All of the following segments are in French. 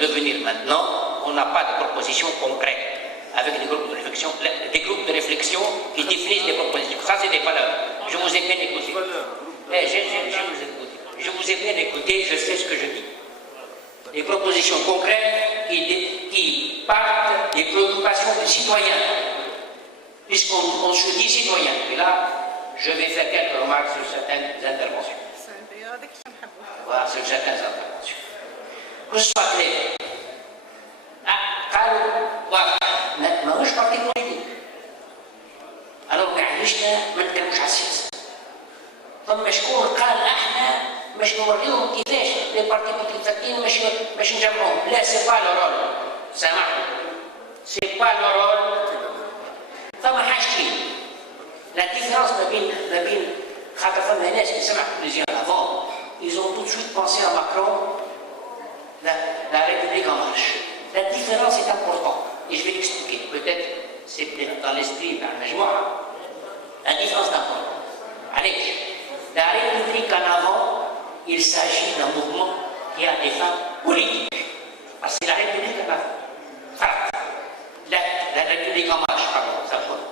de venir maintenant, on n'a pas de propositions concrètes avec des groupes de réflexion qui définissent des propositions. Ça, c'est des valeurs. Je vous ai bien écouté. Je vous ai bien écouté, je sais ce que je dis. Des propositions concrètes qui partent des préoccupations des citoyens, puisqu'on se dit citoyen. Et là, je vais faire quelques remarques sur certaines interventions. Voilà, sur certaines interventions. Que ce soit clair. ماهوش بارتي بوليتيك. الوغ معليشنا ما نتكلموش على السياسه. ثم شكون قال احنا باش نوريهم كيفاش لي بارتي بوليتيك باش نجمعوهم. لا سي با لو رول. سامحني. سي با لو رول. ثم حاجتين. لا ديفيرونس ما بين خاطر فما ناس اللي سمعوا بليزيون افون ils ont tout de suite pensé à Macron, la République en marche. La différence est importante. Et je vais l'expliquer. Peut-être, c'est peut-être dans l'esprit, la différence d'abord. Allez, la République en avant, il s'agit d'un mouvement qui a des fins politiques. Parce que c'est la République en avant. La République en marche, pardon, ça peut.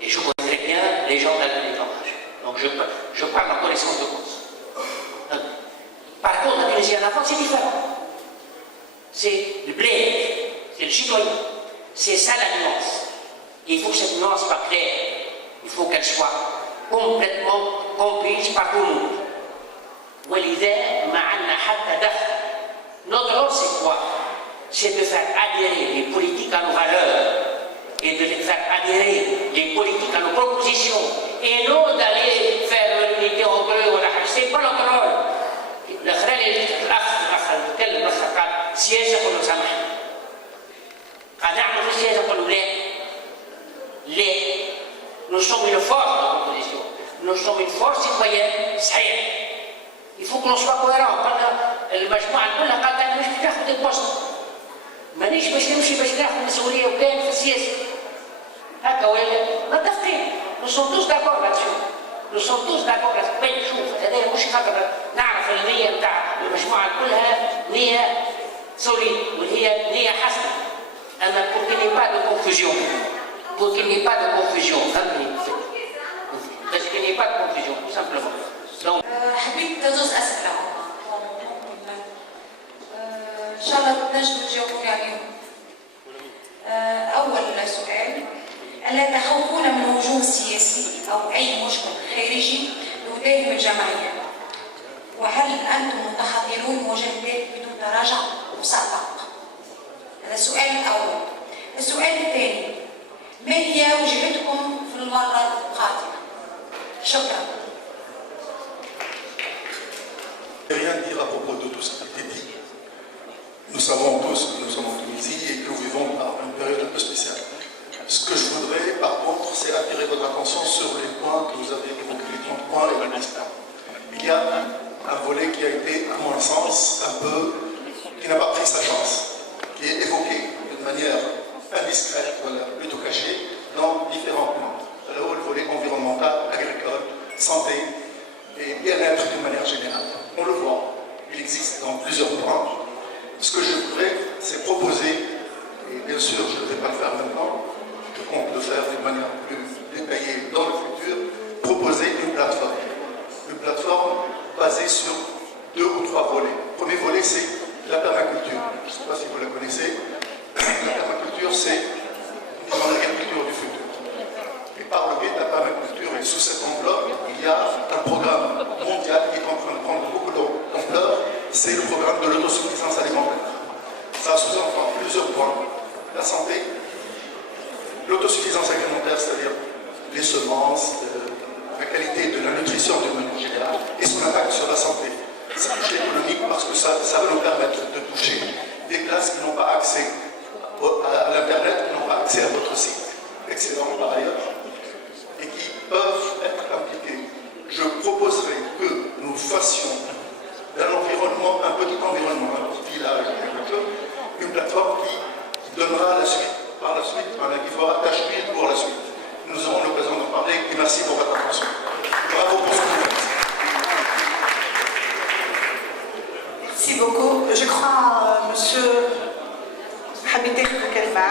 Et je connais bien les gens de la République en marche. Donc je parle en connaissance de cause. Par contre, la Tunisie en avant, c'est différent. C'est le bled, c'est le citoyen. C'est ça la nuance. Et il faut que cette nuance soit claire. Il faut qu'elle soit complètement comprise par tout le monde. Notre rôle, c'est quoi? C'est de faire adhérer les politiques à nos valeurs et de les faire adhérer les politiques à nos propositions et non d'aller faire l'unité entre eux. C'est pas notre rôle. Nous sommes une force de proposition. Nous sommes une force citoyenne. Il faut que l'on soit cohérent. المجموعة كلها قالت أنا مش بتاخد البوست. مانيش باش نمشي باش ناخد مسؤولية وكان في السياسة. هكا ولا متفقين. Nous sommes tous d'accord là-dessus. Nous sommes tous d'accord là-dessus. نشوف هذا مش خاطر نعرف النية نتاع المجموعة كلها نية سوليد وهي نية حسنة. أما pour qu'il n'y ait pas de confusion. Pour qu'il n'y ait pas de confusion. Parce qu'il n'y ait pas de confusion, tout simplement. Donc, حبيت زوز أسئلة. إن شاء الله تنجم تجاوبوني عليهم. أول سؤال: ألا تخافون من هجوم سياسي أو أي مشكل خارجي يداهم الجمعية؟ وهل أنتم متحضرون مواجهته بدون تراجع وسابق؟ هذا السؤال الأول. السؤال الثاني: ما هي وجهتكم في المرة القادمة؟ شكرا. Rien dire à propos de tout ce qui a été dit. Nous savons tous que nous sommes en Tunisie et que nous vivons par une période un peu spéciale. Ce que je voudrais, par contre, c'est attirer votre attention sur les points que vous avez évoqués, les 30 points et le master. Il y a un volet qui a été, à mon sens, un peu, qui n'a pas pris sa chance, qui est évoqué d'une manière indiscrète, voilà, plutôt cachée, dans différents points. Alors, le volet environnemental, agricole, santé et bien-être d'une manière générale. On le voit, il existe dans plusieurs points. Ce que je voudrais, c'est proposer, et bien sûr je ne vais pas le faire maintenant, je compte le faire d'une manière plus détaillée dans le futur, proposer une plateforme. Une plateforme basée sur 2 ou 3 volets. Le premier volet, c'est la permaculture. Je ne sais pas si vous la connaissez. La permaculture, c'est l'agriculture du futur. Et par le biais de la permaculture et sous cette enveloppe, il y a un programme mondial qui est en train de prendre beaucoup d'ampleur, c'est le programme de l'autosuffisance alimentaire. Ça sous-entend plusieurs points. La santé, l'autosuffisance alimentaire, c'est-à-dire les semences, la qualité de la nutrition d'une manière générale, et son impact sur la santé. C'est touché économique parce que ça va nous permettre de toucher des classes qui n'ont pas accès à l'Internet, qui n'ont pas accès à votre site, excellent par ailleurs, et qui peuvent être impliqués. Je proposerai que nous fassions d'un environnement, un petit environnement, un petit village, une plateforme qui donnera la suite, par la suite, qui fera tâche huile pour la suite. Nous aurons l'occasion d'en parler et merci pour votre attention. Bravo pour ce que vous faites. Merci beaucoup. Je crois, monsieur حبيت تاخذ الكلمة؟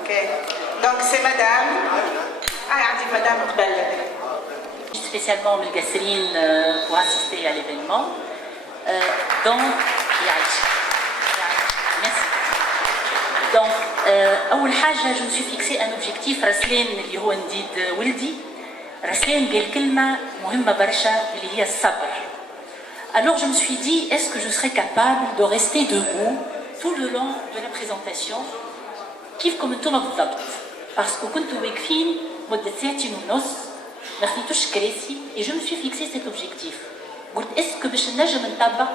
اوكي. دونك سي مدام. عندي مدام قبل. Spécialement Melgasserine pour assister à l'événement. Donc, merci. Donc, أول حاجة je me suis fixé un objectif رسلان اللي هو نديد ولدي. رسلان قال كلمة مهمة برشا اللي هي الصبر. Alors je me suis dit, est-ce que je serais capable de rester debout tout le long de la présentation كيفكم انتم بالضبط؟ باسكو كنتوا واقفين مدة ساعتين ونص ما خديتوش كراسي et je me suis fixé cet objectif. قلت اسكو باش نجم نطبق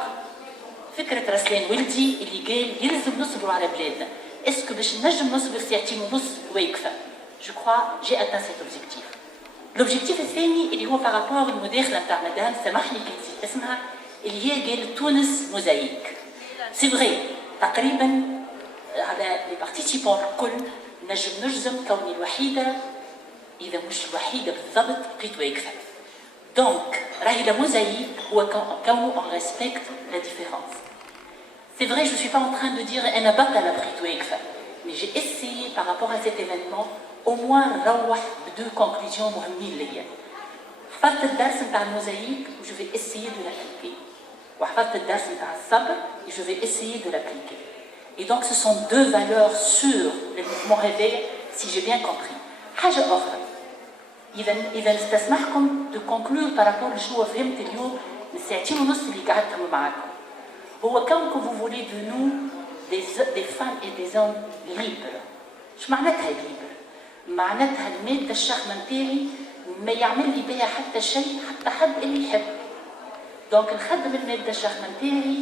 فكرة رسلان ولدي اللي قال يلزم نصبروا على بلادنا. اسكو باش نجم نصبر ساعتين ونص واقفة. Je crois j'ai atteint cet objectif. L'objectif الثاني اللي هو بارابور المداخلة نتاع مدام سامحني كي نسيت اسمها اللي هي قالت تونس موزايك. سي فغي تقريبا على لي بارتيسيبون الكل نجم نجزم كوني الوحيدة إذا مش الوحيدة بالضبط بقيت واقفة. دونك راهي لا موزايك هو كونه on respecte la différence. C'est vrai, je ne suis pas en train de dire أنا بطلة بقيت واقفة. Mais j'ai essayé par rapport à cet événement au moins نروح بدو conclusions مهمين ليا. حفظت الدرس نتاع الموزايك و je vais essayer de l'appliquer. وحفظت الدرس نتاع الصبر et je vais essayer de l'appliquer. Et donc ce sont deux valeurs sur le mouvement réveil si j'ai bien compris. حاجة أخرى. إذا استسمحكم de conclure par rapport لشنو فهمت اليوم من ساعتين ونص اللي قعدتهم معاكم. هو كونكم vous voulez de nous des femmes et des hommes libres. اش معناتها libre؟ معناتها المادة الشخمة نتاعي ما يعمل لي بها حتى شيء حتى حد اللي يحب. دونك نخدم المادة الشخمة نتاعي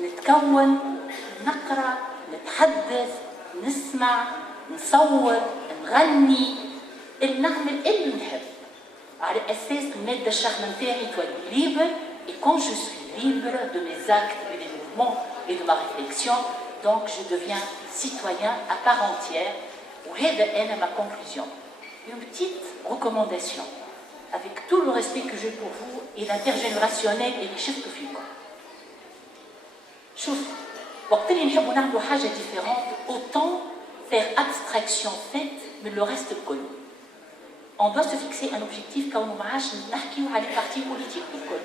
نتكون نقرأ نتحدث نسمع نصور نغني نعمل اللي نحب على أساس المادة الشخمة نتاعي تولي libre et quand je suis libre de mes actes et des mouvements et de ma réflexion donc je deviens citoyen à part entière. وهذا أنا ma conclusion. Une petite recommandation avec tout le respect que j'ai pour vous et l'intergénérationnel اللي شفته فيكم. شوف وقت اللي نحبوا نعملوا حاجة différente autant faire abstraction faite من le reste الكل. On doit se fixer un objectif كونه ما عادش نحكيو على البارتي بوليتيك الكل.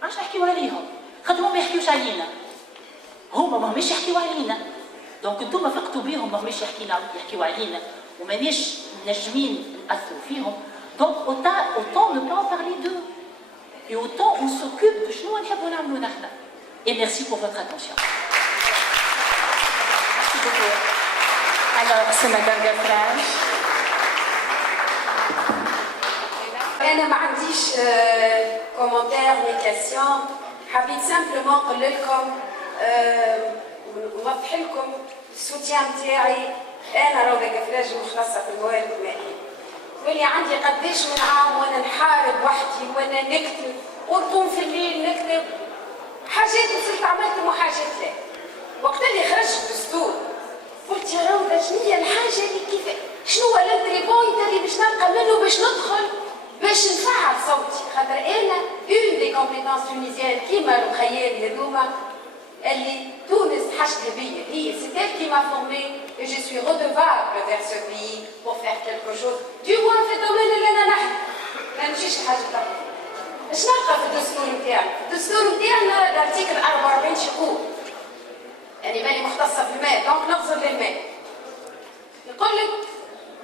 ما عادش نحكيو عليهم. خاطر ما يحكيوش علينا. هما ما هماش يحكيو علينا. دونك انتوما فقتوا بيهم ما هماش يحكيو علينا وماناش نجمين نأثروا فيهم. دونك autant ne pas en parler d'eux. Et autant on s'occupe de شنو نحبوا نعملوا نحنا. Et merci pour votre attention. Merci beaucoup. Alors, c'est Madame Gafrage. أنا ما عنديش كومنتير ني كاسيون. حبيت سامبلومون نقول لكم ونوضح لكم السوتيان نتاعي. أنا روضة قفراج مختصة في الموارد المائية. واللي عندي قداش من عام وأنا نحارب وحدي وأنا نكتب ونقوم في الليل نكتب حاجات وصلت عملتهم وحاجات لا. وقت اللي خرجت الدستور قلت يا روضة شنو هي الحاجة اللي كيف شنو هو الانتري بوينت اللي باش نلقى منه باش ندخل باش نفعل صوتي. خاطر أنا اون دي كومبيتونس تونيزيان كيما الخيال هذوما اللي تونس حشد بيا هي c'est elle qui m'a formée et je suis redevable vers ce pays pour faire quelque chose du moins في الدومين اللي أنا نحن ما نمشيش لحاجة أخرى. اش نلقى في الدستور نتاعنا؟ الدستور نتاعنا الارتيكل 44 شقوق. يعني ماني مختصة في الماء دونك نغزر للماء. يقول لك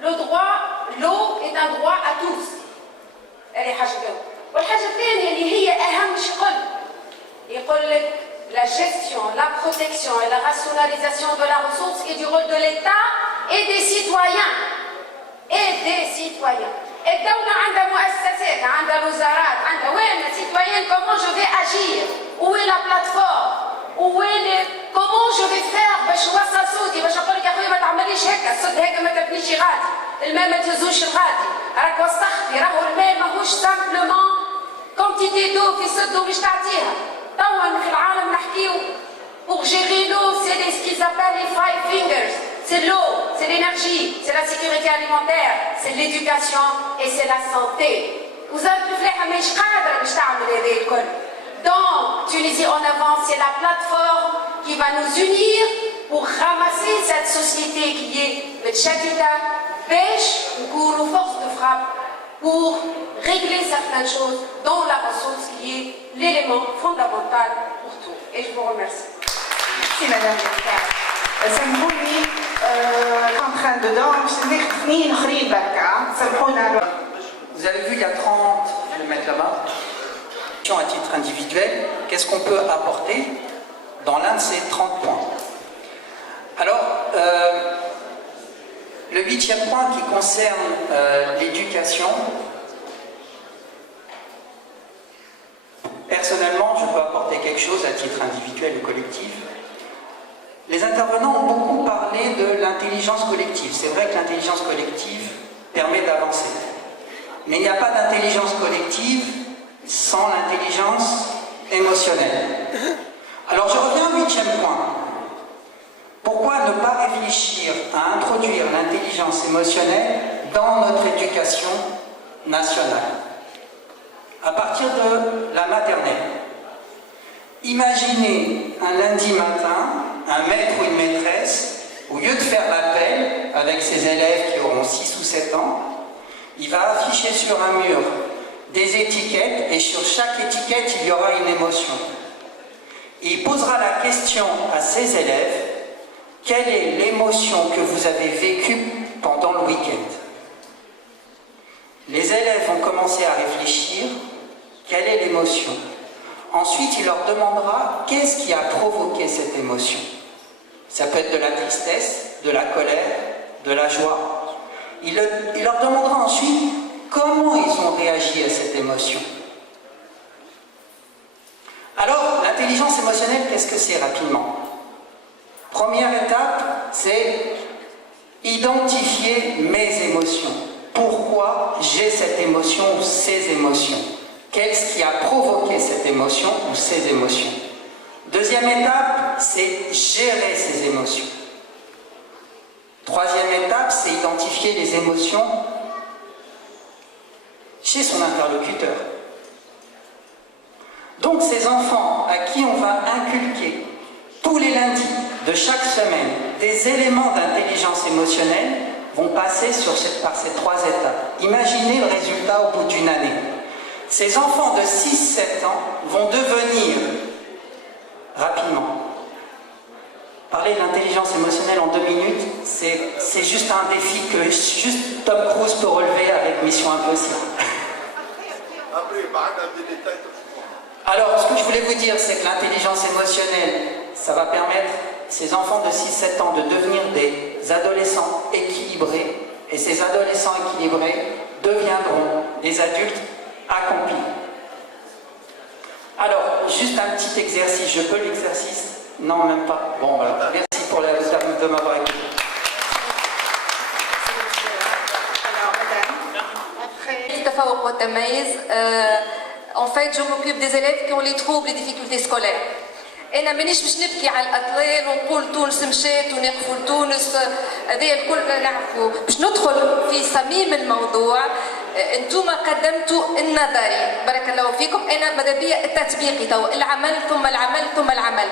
لو droit l'eau est un droit à tous. هذه حاجة الأولى. والحاجة الثانية اللي هي أهم شغل يقول لك la gestion, la protection et la rationalisation de la ressource et du rôle de l'État et des citoyens. Et des citoyens. الدولة عندها مؤسسات، عندها وزارات، عندها وين citoyen comment je vais agir؟ Où est la plateforme؟ Où est le comment je vais faire باش نوصل صوتي باش نقول لك يا خويا ما تعمليش هكا، الصد هكا ما تبنيش غادي، الماء ما تهزوش الغادي، راك وسختي راهو الماء ماهوش سامبلومون كونتيتي دو في صدو باش تعطيها. توا في العالم نحكيو pour gérer l'eau, c'est ce qu'ils appellent les five fingers. C'est l'eau, c'est l'énergie, c'est la sécurité alimentaire, c'est l'éducation et c'est la santé. وزارة الفلاحة ماهيش قادرة باش تعمل هذا الكل. Donc, Tunisie en avance, c'est la plateforme qui va nous unir pour ramasser cette société qui est متشتتة باش نكونوا force de frappe pour régler certaines choses dans la ressource qui est l'élément fondamental pour tout. Et je vous remercie. Merci Madame Yassar. سامحوني contrainte de danse, اثنين اخرين بركة سامحونا. Vous avez vu, il y a 30, je vais le mettre là-bas, à titre individuel, qu'est-ce qu'on peut apporter dans l'un de ces 30 points. Alors, le 8e point qui concerne l'éducation, personnellement, je peux apporter quelque chose à titre individuel ou collectif. Les intervenants ont beaucoup parlé de l'intelligence collective. C'est vrai que l'intelligence collective permet d'avancer. Mais il n'y a pas d'intelligence collective sans l'intelligence émotionnelle. Alors je reviens au 8e point. Pourquoi ne pas réfléchir à introduire l'intelligence émotionnelle dans notre éducation nationale à partir de la maternelle? Imaginez un lundi matin, un maître ou une maîtresse, au lieu de faire l'appel avec ses élèves qui auront 6 ou 7 ans, il va afficher sur un mur des étiquettes et sur chaque étiquette il y aura une émotion. Et il posera la question à ses élèves: quelle est l'émotion que vous avez vécue pendant le week-end? Les élèves vont commencer à réfléchir: quelle est l'émotion? Ensuite, il leur demandera qu'est-ce qui a provoqué cette émotion. Ça peut être de la tristesse, de la colère, de la joie. Il leur demandera ensuite comment ils ont réagi à cette émotion. Alors, l'intelligence émotionnelle, qu'est-ce que c'est rapidement? Première étape, c'est identifier mes émotions. Pourquoi j'ai cette émotion ou ces émotions? Qu'est-ce qui a provoqué cette émotion ou ces émotions? Deuxième étape, c'est gérer ces émotions. Troisième étape, c'est identifier les émotions chez son interlocuteur. Donc ces enfants à qui on va inculquer tous les lundis de chaque semaine des éléments d'intelligence émotionnelle vont passer par ces 3 étapes. Imaginez le résultat au bout d'une année. Ces enfants de 6-7 ans vont devenir rapidement. Parler de l'intelligence émotionnelle en 2 minutes, c'est juste un défi que juste Tom Cruise peut relever avec Mission Impossible. Alors, ce que je voulais vous dire, c'est que l'intelligence émotionnelle, ça va permettre à ces enfants de 6-7 ans de devenir des adolescents équilibrés, et ces adolescents équilibrés deviendront des adultes accomplis. Alors, juste un petit exercice, je peux l'exercice? Non, même pas. Bon, voilà. Merci pour de m'avoir écouté. التفوق والتميز. En fait, je m'occupe des élèves qui ont les troubles et difficultés scolaires. انا مانيش باش نبكي على الاطلال ونقول تونس مشات ونقفوا لتونس، هذا الكل نعرفوا. باش ندخل في صميم الموضوع. انتم قدمتوا النظري، بارك الله فيكم. انا ماذا بيا التطبيقي، تو العمل ثم العمل ثم العمل.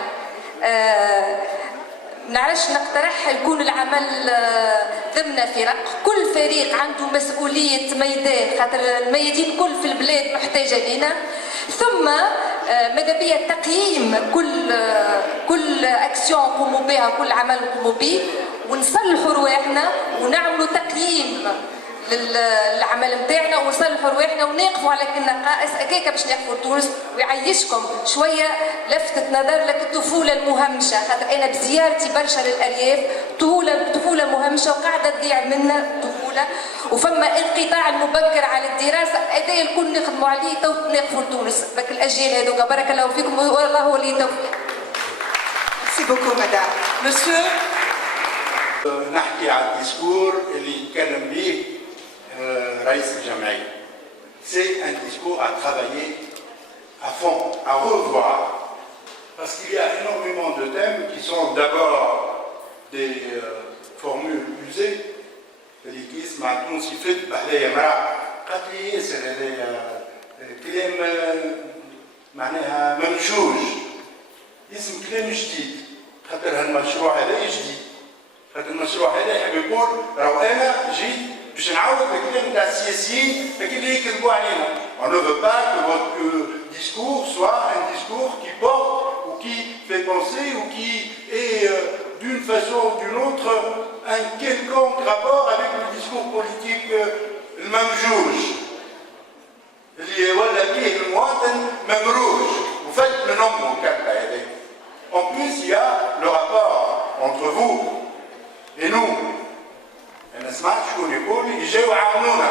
نعرفش نقترح يكون العمل ضمن فرق، كل فريق عنده مسؤولية ميدان، خاطر الميادين كل في البلاد محتاجة لنا. ثم ماذا بيا تقييم كل اكسيون نقوموا بها، كل عمل نقوموا به، ونصلحوا رواحنا ونعملوا تقييم للعمل نتاعنا ونصلحوا رواحنا ونقفوا على النقائص هكاك باش نقفوا لتونس ويعيشكم شويه لفتت نظر لك الطفوله المهمشه، خاطر انا بزيارتي برشا للارياف طفوله مهمشه وقاعده تضيع منا الطفوله، وفما انقطاع المبكر على الدراسه، هذا الكل نخدموا عليه تو نقفوا لتونس بك الاجيال هذوك. بارك الله فيكم والله ولي التوفيق. Merci beaucoup, madame. Monsieur. نحكي على الديسكور اللي يتكلم به رئيس الجمعية. C'est un discours à travailler à fond, à revoir. Parce qu'il y a énormément de thèmes qui sont d'abord des formules usées. اللي يسمع تونسي فد بحذايا مرأة قالت لي ياسر هذايا كلام معناها ممشوش، اسم كلام جديد، خاطر هالمشروع هذا جديد. خاطر المشروع هذا يحب يقول راهو انا جيت باش نعاود الكلام تاع السياسيين اللي يكذبوا علينا. On ne veut pas que votre discours soit un discours qui porte ou qui fait penser ou qui est d'une façon ou d'une autre un quelconque rapport avec le discours politique الممجوج اللي ولا فيه المواطن ممروج وفات من امه كالكا هذاك. En plus, il y a le rapport entre vous et nous. أنا سمعت شكون يقول يجيو يعاونونا،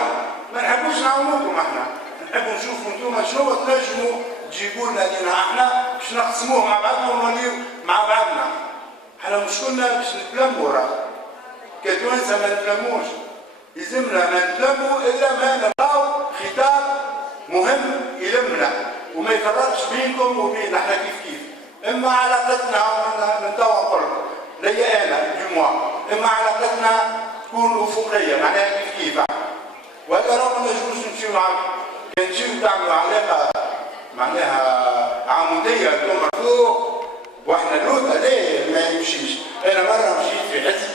ما نحبوش نعاونوكم احنا، نحبوا نشوفوا انتوما شنو تنجموا تجيبوا لنا لينا احنا باش نقسموه مع بعضنا ونوليو مع بعضنا. احنا مش كنا باش نتلموا راه. كتوانسه ما نتلموش. يلزمنا ما نتلموا الا ما نلقاو خطاب مهم يلمنا وما يفرقش بينكم وبين احنا كيف. اما علاقتنا من توا نقول ليا انا دو موا، اما علاقتنا تكون افقيه معناها كيف ولا راه ما نجموش نمشيو معاكم. كان تجيو تعملوا علاقه معناها عموديه انتم فوق واحنا لوط هذا ما يمشيش. انا مره مشيت في حزب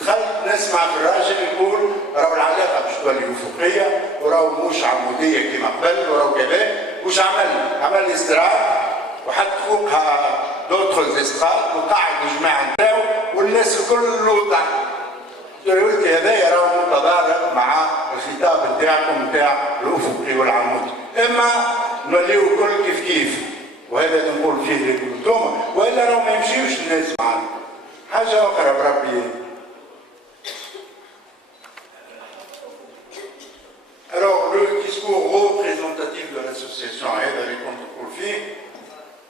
دخلت نسمع في الراجل يقول راهو العلاقه باش تولي افقيه وراهو مش عموديه كما قبل وراهو كذا. واش عمل استراحه وحط فوقها دوتر زيسترات وقعد الجماعه نتاعو والناس الكل لوطه. قلت هذايا راهو متضارب مع الخطاب نتاعكم نتاع الافقي والعمودي. اما نوليو الكل كيف وهذا اللي نقول فيه لكم انتوما والا راهو ما يمشيوش الناس معانا. حاجه اخرى بربي. Alors le discours représentatif de l'association هذا اللي كنت نقول فيه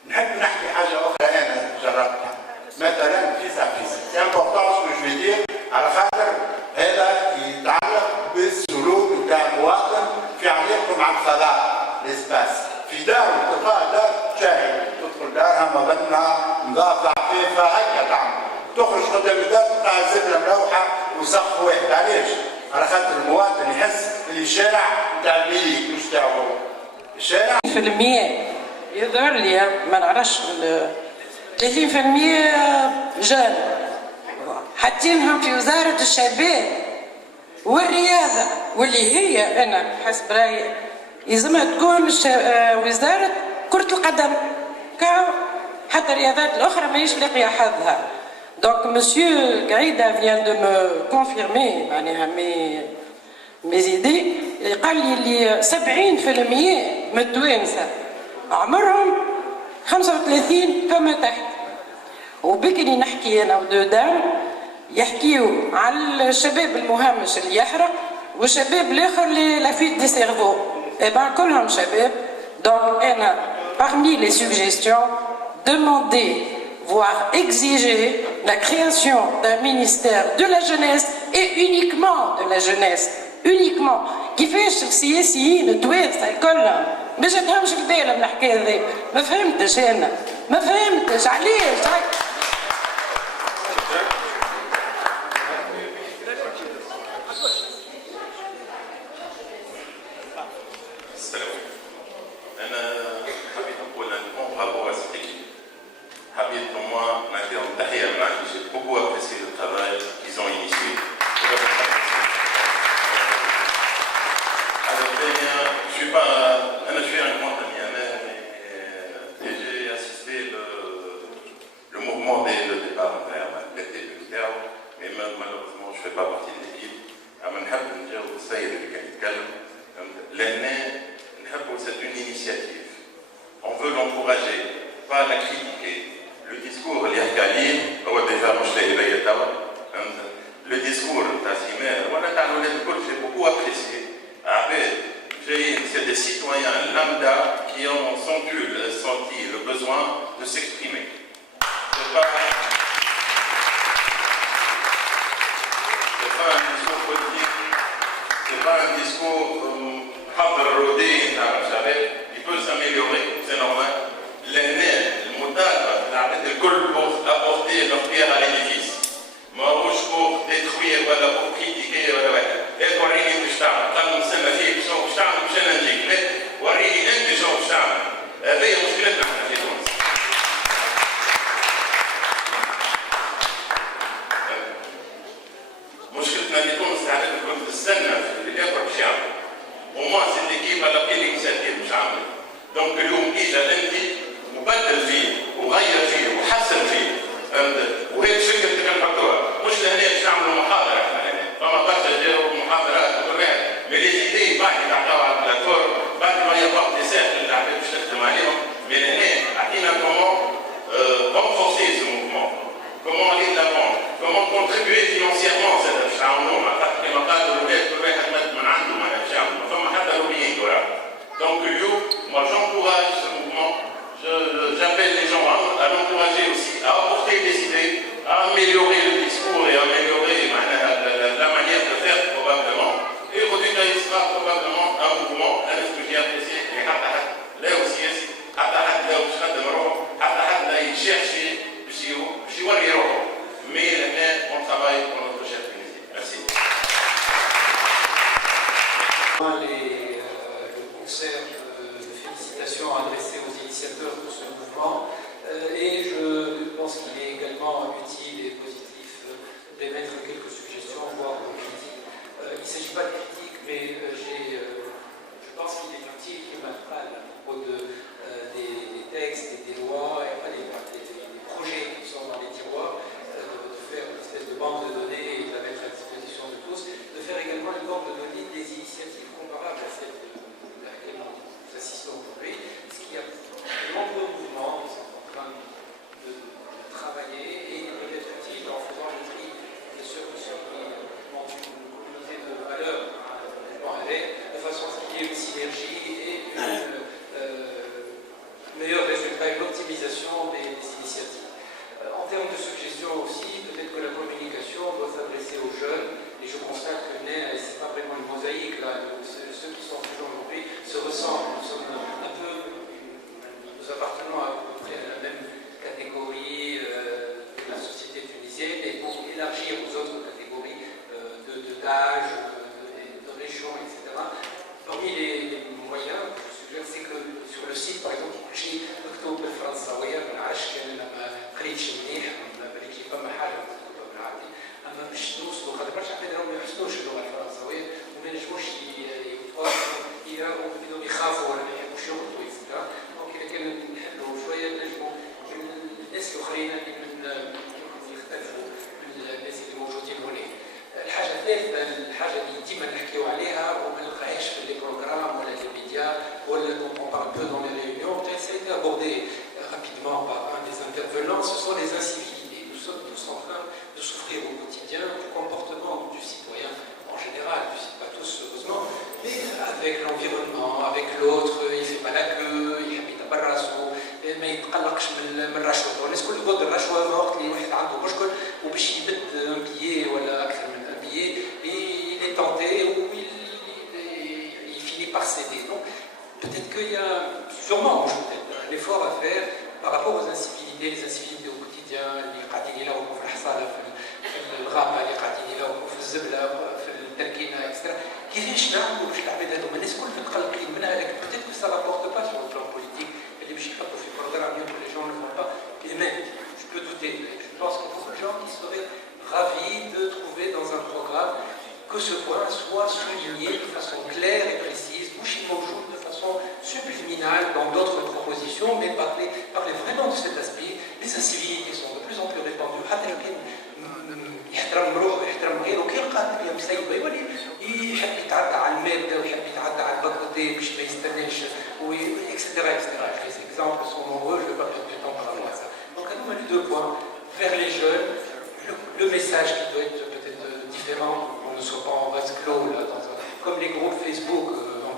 نحب نحكي حاجه اخرى انا جربتها مثلا فيسا. سي امبورطون سكو جو في دير على خاطر هذا يتعلق بالسلوك نتاع المواطن في علاقته مع الفضاء الاسباس. في دار تلقى دار شاهي تدخل دارها مبنى نظافه عفيفه هكا تعمل تخرج قدام الدار تلقى الزبله مروحه وسقف واحد. علاش؟ على خاطر المواطن يحس اللي الشارع نتاع الملك مش تاعو هو. الشارع 30% يظهر لي ما نعرفش 30% جان حاطينهم في وزارة الشباب والرياضة واللي هي أنا حسب رأيي لازمها تكون وزارة كرة القدم حتى الرياضات الأخرى ماهيش لاقية حظها. Donc Monsieur Gaïda vient de me confirmer معناها mes idées. قال لي اللي 70% من التوانسة عمرهم 35 فما تحت. وبكري نحكي انا ودودان يحكيوا على الشباب المهمش اللي يحرق والشباب الاخر اللي لافيت دي سيرفو. بان كلهم شباب. دونك انا parmi les suggestions demander voire exiger la création d'un ministère de la jeunesse et uniquement de la jeunesse. uniquement كيفاش السياسيين التوانسه الكل ما جاتهمش البال من الحكايه هذه. ما فهمتش انا ما فهمتش علاش à améliorer le discours et améliorer la manière de faire probablement. Et au-delà, il sera probablement un mouvement, un esprit apprécié, et là aussi, là où sera de là il cherche, mais on travaille pour notre chef Tunisie. Merci. Le concert de félicitations adressées aux initiateurs de ce mouvement et je pense qu'il est également utile et positif d'émettre quelques suggestions, voire de critiques. Il ne s'agit pas de critique, mais je pense qu'il est utile que maintenant, à propos des textes et des lois, et pas des projets qui sont dans les tiroirs, de faire une espèce de banque de données et de la mettre à disposition de tous, de faire également une banque de données des initiatives comparables à celles à laquelle nous assistons aujourd'hui, ce qui a de nombreux mouvements qui sont en train de travailler et peut-être utile en faisant le tri de ceux qui ont une communauté de valeurs de façon à ce qu'il y ait une synergie et une meilleur résultat, une optimisation des initiatives. En termes de suggestions aussi, peut-être que la communication doit s'adresser aux jeunes, et je constate que ce n'est pas vraiment une mosaïque, là, ceux qui sont jeunes aujourd'hui se ressemblent, nous sommes un peu, nous appartenons à peu près à la même catégorie de la société tunisienne, et pour élargir aux autres catégories d'âge, de région, etc. Parmi les moyens, je suggère, c'est que sur le site, par exemple, j'ai مكتوب بالفرنساويه ما نعرفش كان ما قريتش مليح ما باليش فما حاجه مكتوبه بالعربي اما باش نوصلوا خاطر برشا عباد راهم ما يحسنوش اللغه الفرنساويه وما ينجموش يقراوا بدون يخافوا ولا ما يحبوش يغلطوا اكسترا دونك اذا كان نحلوا شويه نجموا الناس الاخرين اللي يختلفوا من الناس اللي موجودين هناك. الحاجه الثالثه الحاجه اللي ديما نحكيو عليها وما نلقاهاش في لي بروغرام ولا لي ميديا ولا on parle peu dans les réunions, ça a été abordé rapidement par un des intervenants, ce sont les incivilités. Nous sommes tous en train de souffrir au quotidien du comportement du citoyen en général, je ne sais pas tous heureusement, mais avec l'environnement, avec l'autre, il ne fait pas la queue, il habite à Barrasso, ما يتقلقش من الرشوه، والناس الكل يقول الرشوه وقت اللي واحد عنده مشكل وباش يبد ان بيي ولا اكثر من ان بيي il est tenté ou il finit par céder. Donc peut-être qu'il y a sûrement un effort à faire par rapport aux incivilités, les incivilités au quotidien, اللي قاعدين يلعبوا في الحصاله في الغابه، اللي قاعدين يلعبوا في الزبله في التركينه اكسترا. كيفاش نعملوا باش العباد هذوما الناس الكل متقلقين منها لكن peut-être que ça rapporte pas sur le plan politique. اللي باش يحطوا في programme que les gens ne font pas. Et même, je peux douter, je pense qu'il y a beaucoup de gens qui seraient ravis de trouver dans un programme que ce point soit souligné de façon claire et précise, de façon subliminale dans d'autres propositions, mais parler vraiment de cet aspect. Les incivilités sont de plus en plus répandues. يحترم روحه ويحترم غيره وكيلقى الدنيا مسيبه يولي يحب يتعدى على الماده ويحب يتعدى على البطاطا باش ما يستناش اكسترا اكسترا. Les exemples sont nombreux, je ne vais pas perdre du temps par rapport à ça. Donc à nous, deux points vers les jeunes, le message qui doit être peut-être différent, on ne soit pas en vase clos là, comme les groupes Facebook.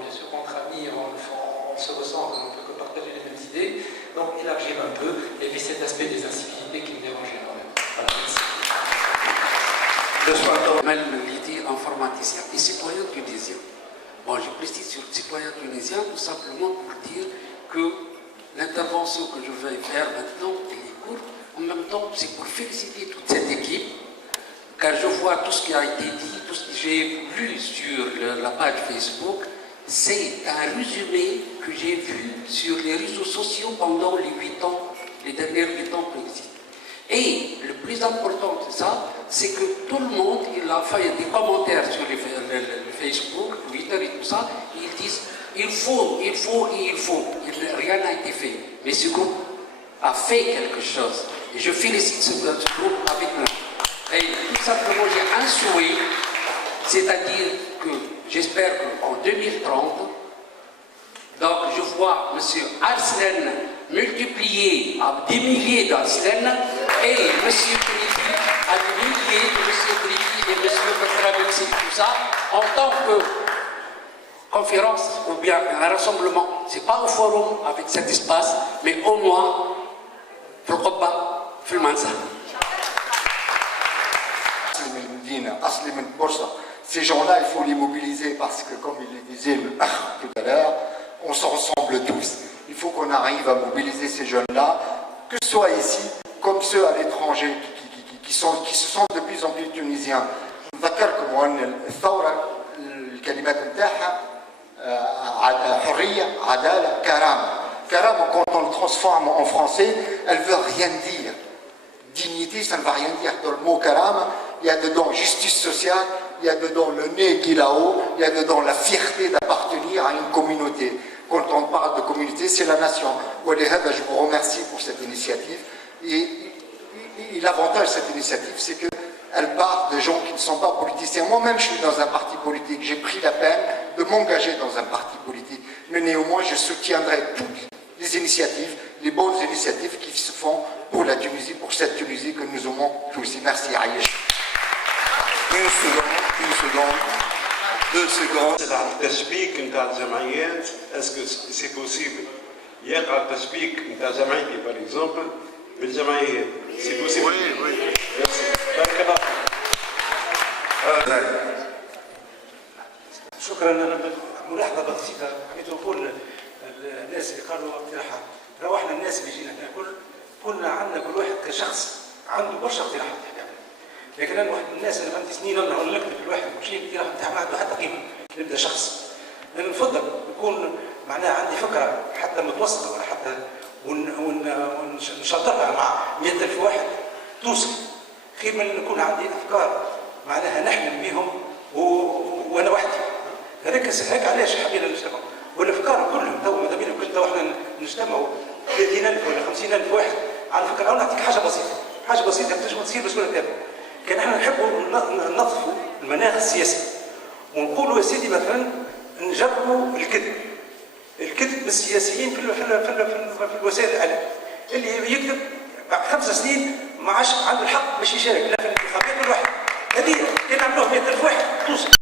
Bien sûr, entre amis, on se ressemble, on ne peut que partager les mêmes idées. Donc, élargir un peu, et puis cet aspect des incivilités qui me dérangeait quand même. Voilà, merci. Informaticien et citoyen tunisien. Bon, je précise sur le citoyen tunisien tout simplement pour dire que l'intervention que je vais faire maintenant, elle est courte. En même temps, c'est pour féliciter toute cette équipe, car je vois tout ce qui a été dit, tout ce que j'ai lu sur la page Facebook. C'est un résumé que j'ai vu sur les réseaux sociaux pendant les dernières 8 ans que j'existe. Et le plus important de ça, c'est que tout le monde, il a fait des commentaires sur le Facebook, Twitter et tout ça, ils disent il faut. Rien n'a été fait. Mais ce groupe a fait quelque chose. Et je félicite ce groupe avec moi. Et tout simplement, j'ai un souhait, c'est-à-dire que j'espère qu'en 2030, donc je vois M. Arsène multiplié à des milliers d'Arsène et M. Trifi à des milliers de M. Trifi et M. Besra, tout ça, en tant que conférence ou bien un rassemblement. Ce n'est pas au forum avec cet espace, mais au moins, pourquoi pas, Fulmansa. المواطنين أصلي من بورصة. Ces gens-là, il faut les mobiliser parce que, comme il le disait tout à l'heure, on s'en ressemble tous. Il faut qu'on arrive à mobiliser ces jeunes-là, que ce soit ici, comme ceux à l'étranger, qui se sentent de plus en plus tunisiens. نذكركم أن الثورة الكلمات نتاعها حرية، عدالة، كرامة. Karama, quand on le transforme en français, elle ne veut rien dire. Dignité, ça ne va rien dire. Dans le mot karama, il y a dedans justice sociale, il y a dedans le nez qui est là-haut, il y a dedans la fierté d'appartenir à une communauté. Quand on parle de communauté, c'est la nation. Je vous remercie pour cette initiative. Et l'avantage de cette initiative, c'est qu'elle part de gens qui ne sont pas politiciens. Moi-même, je suis dans un parti politique. J'ai pris la peine de m'engager dans un parti politique. Mais néanmoins, je soutiendrai toutes les initiatives, les bonnes initiatives qui se font pour la Tunisie, pour cette Tunisie que nous aimons tous. Et merci, Aïesh. Une seconde, 2 secondes. التسبيك نتاع الجمعيات اسكو سي بوسيبل يقع التسبيك نتاع جمعيتي باغ اكزومبل بالجمعيات سي بوسيبل. وي بارك الله. شكرا. انا ملاحظه بسيطه حبيت نقول الناس اللي قالوا اقتراحات، لو احنا الناس اللي جينا هنا كنا عندنا كل واحد كشخص عنده برشا اقتراحات تحكي، لكن انا واحد من الناس اللي عندي سنين انا نكتب كل واحد كل شيء الاقتراح نتاعو ما عنده حتى قيمه، نبدا شخص. انا نفضل يكون معناها عندي فكره حتى متوسطه ولا حتى ونشطرها مع 100,000 واحد توصل، خير من نكون عندي افكار معناها نحلم بهم وانا وحدي. هيك علاش حبينا نجتمعوا، والافكار كلهم تو ماذا بينا كل تو احنا نجتمعوا 30,000 ولا 50,000 واحد على فكره. انا نعطيك حاجه بسيطه تنجم تصير بسهوله كامله. كان احنا نحبوا ننظفوا المناخ السياسي ونقولوا يا سيدي مثلا نجربوا الكذب بالسياسيين في الوسائل الاعلام. اللي يكذب بعد 5 سنين ما عادش عنده الحق باش يشارك لا في الانتخابات ولا واحد. هذه كان عملوها 100,000 واحد توصل.